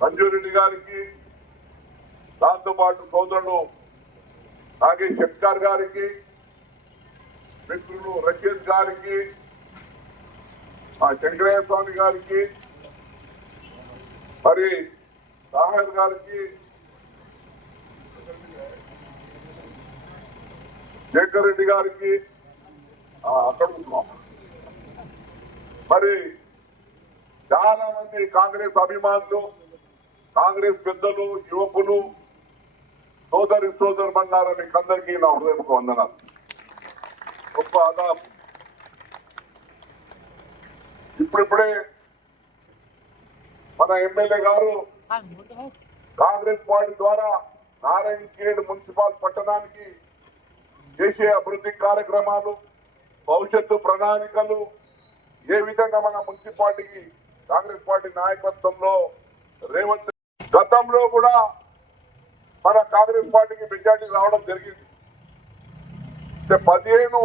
మంజురెడ్డి గారికి, దాంతో పాటు సోదరుడు నాగేష్ శెట్కర్ గారికి, మిత్రులు రకేష్ గారికి, శంకరయ్య స్వామి గారికి, మరి సాహర్ గారికి, శేఖర్ రెడ్డి గారికి అక్కడ ఉన్నాం. మరి చాలా మంది కాంగ్రెస్ అభిమానులు, కాంగ్రెస్ పెద్దలు, యువకులు, సోదరుమన్నారు. మీకు అందరికీ నా హృదయపు వందనాలు. గొప్ప ఆదాబ్. ఇప్పుడిప్పుడే మన ఎమ్మెల్యే గారు కాంగ్రెస్ పార్టీ ద్వారా నారాయణఖేడ్ మున్సిపల్ పట్టణానికి చేసే అభివృద్ధి కార్యక్రమాలు, భవిష్యత్తు ప్రణాళికలు ఏ విధంగా మన మున్సిపాలిటీకి కాంగ్రెస్ పార్టీ నాయకత్వంలో రేవంత్ గతంలో కూడా మన కాంగ్రెస్ పార్టీకి మెజార్టీ రావడం జరిగింది. 15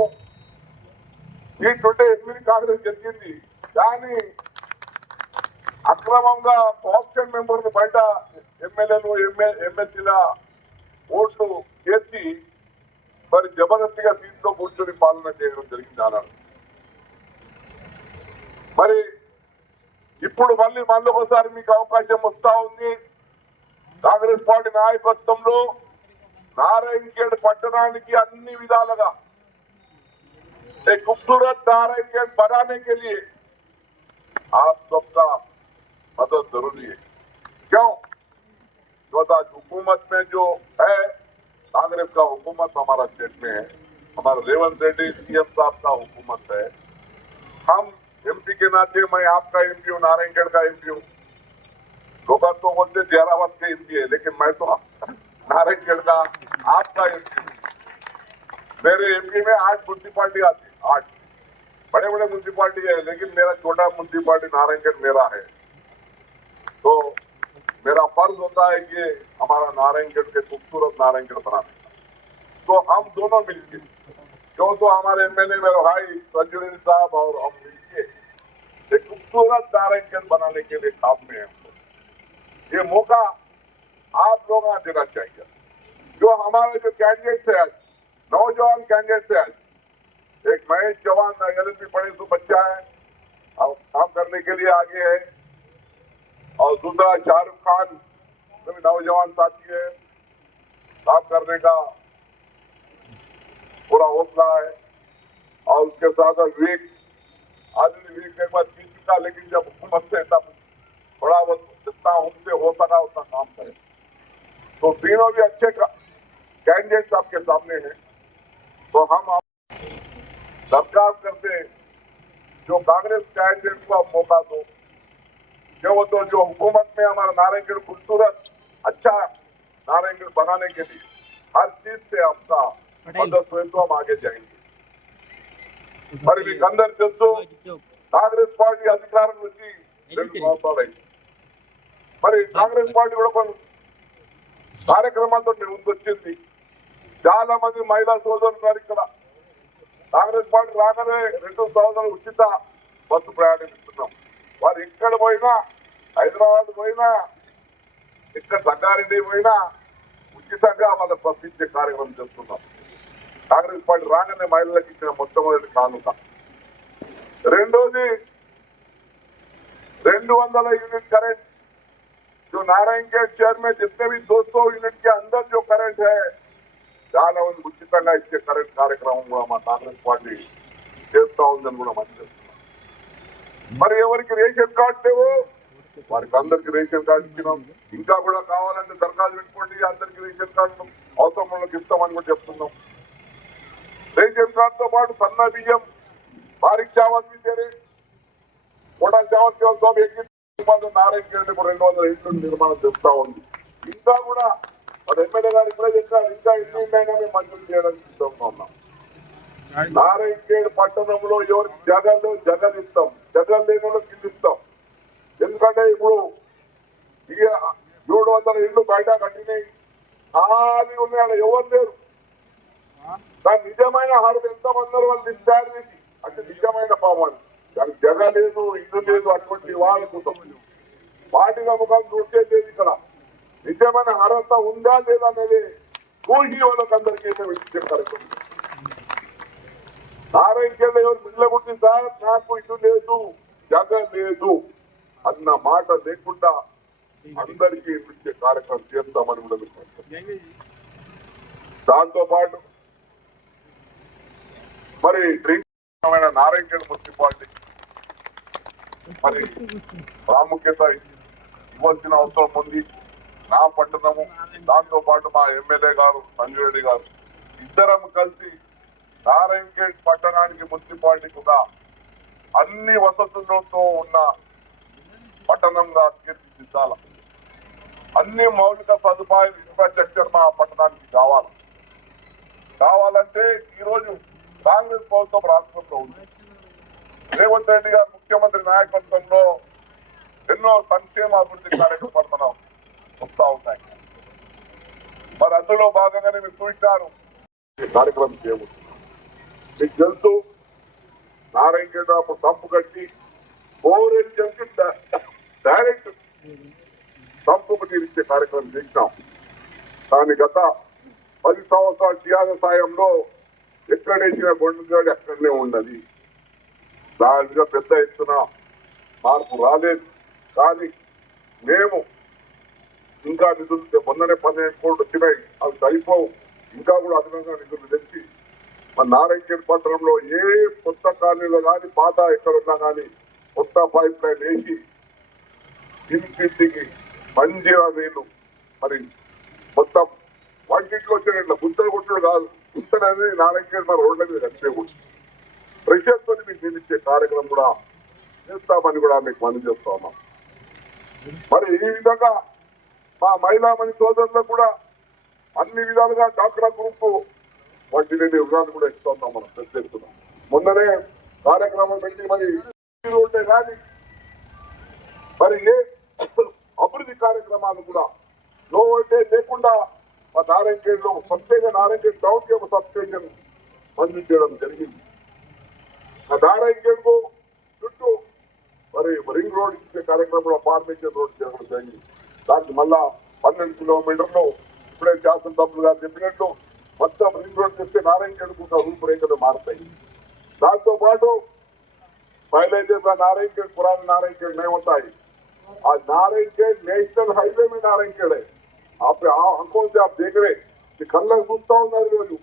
సీట్లుంటే 8 కాంగ్రెస్ జరిగింది. కానీ అక్రమంగా ఆప్షన్ మెంబర్లు బయట ఎమ్మెల్యేలు ఎమ్మెల్సీల ఓట్లు చేర్చి మరి జబర్దస్తిగా సీట్లో కూర్చొని పాలన చేయడం జరిగింది ఆనాడు. మరి ఇప్పుడు మళ్ళీ ఒకసారి మీకు అవకాశం వస్తా ఉంది. కాంగ్రెస్ పార్టీ నాయకత్వంలో నారాయణఖేడ్ పట్టణానికి అన్ని విధాలుగా खूबसूरत नारायणखेड बनाने के लिए आप सबका मदद जरूरी है। क्यों? आज हुकूमत में जो है, कांग्रेस का हुकूमत हमारा स्टेट में है, हमारा रेवंत रेड्डी सीएम साहब का हुकूमत है। हम एमपी के नाते, मैं आपका एमपी हूँ, नारायणखेड का एमपी हूँ। लोग तो बोलते जयरावत के एमपी है, लेकिन मैं तो नारायणखेड का आपका एमपी हूँ। मेरे एमपी में 8 म्यूनसिपालिटी आती है, 8 बड़े बड़े म्यूनसिपालिटी है, लेकिन मेरा छोटा म्यूनसिपालिटी नारायणखेड मेरा है। तो मेरा फर्ज होता है कि हमारा नारायणखेड के खूबसूरत नारायणखेड बनाने का। तो हम दोनों मिलकर, क्यों तो हमारे एमएलए मेरे भाई संजय साहब और हम मिलकर एक खूबसूरत नारायणखेड बनाने के लिए काम में है। ये मौका आप लोग देना चाहिए। जो हमारे जो कैंडिडेट्स है, नौजवान कैंडिडेट्स है, एक महेश जवान एलएलबी पढ़े तो बच्चा है, और काम करने के लिए आगे है, और दूसरा शाहरुख खान नौजवान साथी है, काम करने का पूरा हौसला है। और उसके साथ विवेक, आदमी विवेक एक बार जीत चुका, लेकिन जब हुकूमत से तब थोड़ा बहुत जितना उनसे हो सका उतना काम करे। तो तीनों भी अच्छे कैंडिडेट्स आपके सामने हैं। तो हम दरखास्त करते हैं, जो कांग्रेस कैंडिडेट को आप मौका दो, वो तो जो हुकूमत में हमारा नारायणखेड खूबसूरत अच्छा नारायणखेड बनाने के लिए हर चीज से आपका मदद हुए तो हम आगे जाएंगे। మరి మీకు అందరు తెలుసు, కాంగ్రెస్ పార్టీ అధికారం నుంచి 2 సంవత్సరాలు అయింది. మరి కాంగ్రెస్ పార్టీ కూడా కొన్ని కార్యక్రమాలతో ముందుకు వచ్చింది. చాలా మంది మహిళా సోదరులు గారు ఇక్కడ కాంగ్రెస్ పార్టీ రాగానే 2 సంవత్సరాలు ఉచిత బస్సు ప్రయాణం ఇస్తున్నాం. వారు ఎక్కడ పోయినా, హైదరాబాద్ పోయినా, ఇక్కడ సంగారెడ్డి పోయినా ఉచితంగా వాళ్ళకి పంపించే కార్యక్రమం చేస్తున్నాం. కాంగ్రెస్ పార్టీ రాగానే మహిళలకు ఇచ్చిన మొట్టమొదటి కానుక. రెండోది 200 यूनिट करंट, जो नारायणखेड शहर में जितने भी 200 यूनिट के अंदर जो करंट है, చాలా మంది ఉచితంగా ఇచ్చే కరెంట్ కార్యక్రమం కూడా మా కాంగ్రెస్ పార్టీ చేస్తా ఉందని కూడా మనం చేస్తున్నాం. మరి ఎవరికి రేషన్ కార్డు లేవు వారికి అందరికి రేషన్ కార్డు ఇచ్చినాం. ఇంకా కూడా కావాలంటే దరఖాస్తు పెట్టుకోండి, అందరికి రేషన్ కార్డు అవసరం వాళ్ళకి ఇస్తామని కూడా చెప్తున్నాం. రేషన్ కార్డుతో పాటు సన్న బియ్యం, బారిక్ చావల్ भी दे रहे, मोटा चावल केवल 1 నారాయణఖేడ్ 200 ఇంట్లో నిర్మాణం చేస్తా ఉంది. ఇంకా కూడా మన ఎమ్మెల్యే గారు ఇప్పుడే చెప్పారు, ఇంకా ఎన్ని ఉన్నాయినా మేము మంజూరు చేయడానికి సిద్ధంగా ఉన్నాం. నారాయణఖేడ్ పట్టణంలో ఎవరికి జగన్ ఇస్తాం, జగన్ లేని వాళ్ళకి ఇల్లు ఇస్తాం. ఎందుకంటే ఇప్పుడు 700 ఇళ్ళు బయట కట్టినాయి, ఖాళీ ఉన్నాయి, ఎవరు లేరు. దాని నిజమైన హారం ఎంతమంది వాళ్ళు ఇస్తారు, అంటే నిజమైన పాపం. దానికి జగ లేదు, ఇల్లు లేదు, అటువంటి వాళ్ళ కుటుంబం పార్టీ నమ్మకాలు చూసేది ఇక్కడ నిజమైన అర్హత ఉందా లేదా అనేది కూల్కి వాళ్ళకి అందరికీ చెప్పారు. నారాయణకేళ్ళ ఎవరు మిల్ల గురించి సార్ నాకు ఇటు లేదు జగ లేదు అన్న మాట లేకుండా అందరికీ ఇచ్చే కార్యక్రమం చేస్తామని కూడా దాంతో పాటు మరి డ్రింక్ నారాయణఖేడ్ మున్సిపాలిటీ మరి ప్రాముఖ్యత ఇవ్వాల్సిన అవసరం ఉంది. నా పట్టణము దాంతో పాటు మా ఎమ్మెల్యే గారు సంజయ్ రెడ్డి గారు ఇద్దరం కలిసి నారాయణఖేడ్ పట్టణానికి మున్సిపాలిటీకి కూడా అన్ని వసతులతో ఉన్న పట్టణంగా తీర్చిదిద్దాల. అన్ని మౌలిక సదుపాయాలు ఇన్ఫ్రాస్ట్రక్చర్ మా పట్టణానికి కావాలంటే ఈరోజు కాంగ్రెస్ ప్రభుత్వం రాష్ట్రంలో ఉంది. రేవంత్ రెడ్డి గారు ముఖ్యమంత్రి నాయకత్వంలో ఎన్నో సంక్షేమ అభివృద్ధి కార్యక్రమాలు మనం వస్తా ఉన్నాయి. మరి అందులో భాగంగానే మీరు చూసినారు కార్యక్రమం చేయబోతున్నారు. మీకు తెలుసు నారాయణఖేడ్ అప్పుడు సంపు కట్టి ఓరెంజల్కి డైరెక్ట్ సంపుకు తీరిచ్చే కార్యక్రమం చేసినాం. కానీ గత 10 సంవత్సరాల టీఆర్ఎస్ సాయంలో ఎక్కడేసిన గొండుగాడి అక్కడనే ఉన్నది. దానిగా పెద్ద ఎత్తున మార్పు రాలేదు. కానీ మేము ఇంకా నిధులు మొన్ననే 15 కోట్లు వచ్చినాయి, అవి సరిపోవు, ఇంకా కూడా అదనంగా నిధులు తెచ్చి మన నారాయణఖేడ్ పట్టణంలో ఏ కొత్త కాలనీలో కానీ పాత ఎక్కడున్నా కానీ కొత్త పైప్ లైన్ వేసి ఇంటికి మంచిగా నీళ్లు మరి మొత్తం వంటింట్లో వచ్చేట గుంతలు కొట్టుడు కాదు, గుంతలు అనేది నారాయణఖేడ్ మన రోడ్ల మీద కనిపించకూడదు. ప్రెషర్తో మీకు నిలిచే కార్యక్రమం కూడా చేస్తామని కూడా మీకు మనం చేస్తా ఉన్నాం. మరి ఈ విధంగా మా మహిళామణి సోదరులకు కూడా అన్ని విధాలుగా డాక్రా గ్రూప్ వాటి నుండి వివరాలు కూడా ఇస్తున్నాం, మనం ప్రశ్నిస్తున్నాం. మొన్ననే కార్యక్రమం పెట్టి మరి ఉంటే కానీ మరి ఏ అభివృద్ధి కార్యక్రమాలు కూడా లో వోల్టేజ్ లేకుండా మా నారాయణఖేడ్లో ప్రత్యేక నారాయణఖేడ్ టౌన్ కి ఒక సబ్ స్టేషన్ మంజూరు చేయడం జరిగింది. ఆ నారాయణఖేడ్కు చుట్టూ మరి రింగ్ రోడ్ ఇచ్చే కార్యక్రమం కూడా ఫార్మేషన్ రోడ్ చేయడం జరిగింది. దానికి మళ్ళా 12 కిలోమీటర్లు ఇప్పుడే శాసనసభ్యులు గారు చెప్పినట్టు మొత్తం రింగ్ రోడ్ చేస్తే నారాయణఖేడ్కు రూపురేఖలు మారుతాయి. దాంతో పాటు पहले नारायणखेड पुराना नारायणखेड नहीं होता है, आज नारायणखेड नेशनल हाईवे में नारायणखेड है. आप आंखों से आप देख रहे कि कल सूचता हूँ